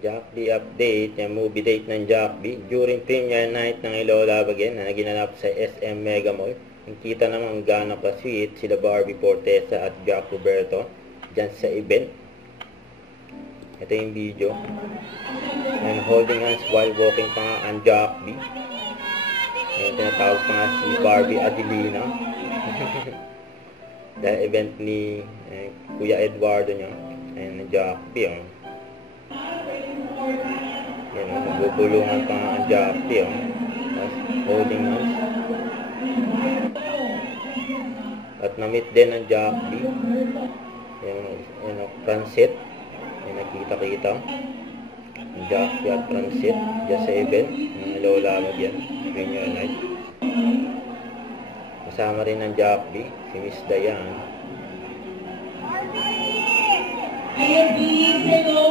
Jack B update, yung movie date ng Jack B. During premiere night ng Hello Love Again na ginanap sa SM Mega Mall, nakita naman ganap pa sweet sila Barbie Fortesa at Jack Roberto dyan sa event. Ito yung video. And holding hands while walking pa nga ang Jack B. Ayan, tinatawag pa nga si Barbie Adelina. Dahil event ni Kuya Eduardo niya. Ayan, Jack B. Oh. Yan, nagbubulungan pa nga ang Jack B. Oh. Holding hands. At na-meet din ang Jack B. Yan, Francet. Yan, nakita-kita. Jack B at Francet. Diyas sa event. Hello Love Again. Premiere night. Kasama rin ang Jack B. Si Miss Diane. Hey, please, hello.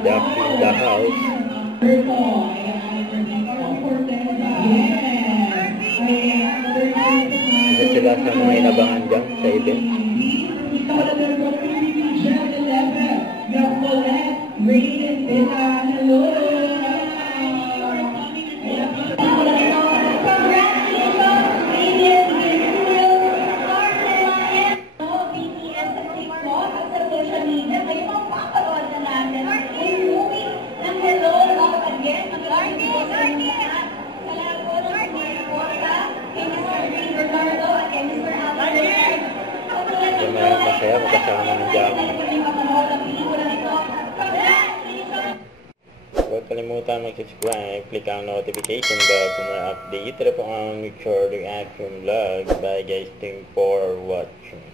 Jack B in the house. Isa sila sa mga inabangan dyan sa event. Masaya magkasama ng Jack. Huwag kalimutan mag-subscribe, click ang notification bell for more update. Ito po ang Mature Reaction Vlog. Bye guys, thanks for watching.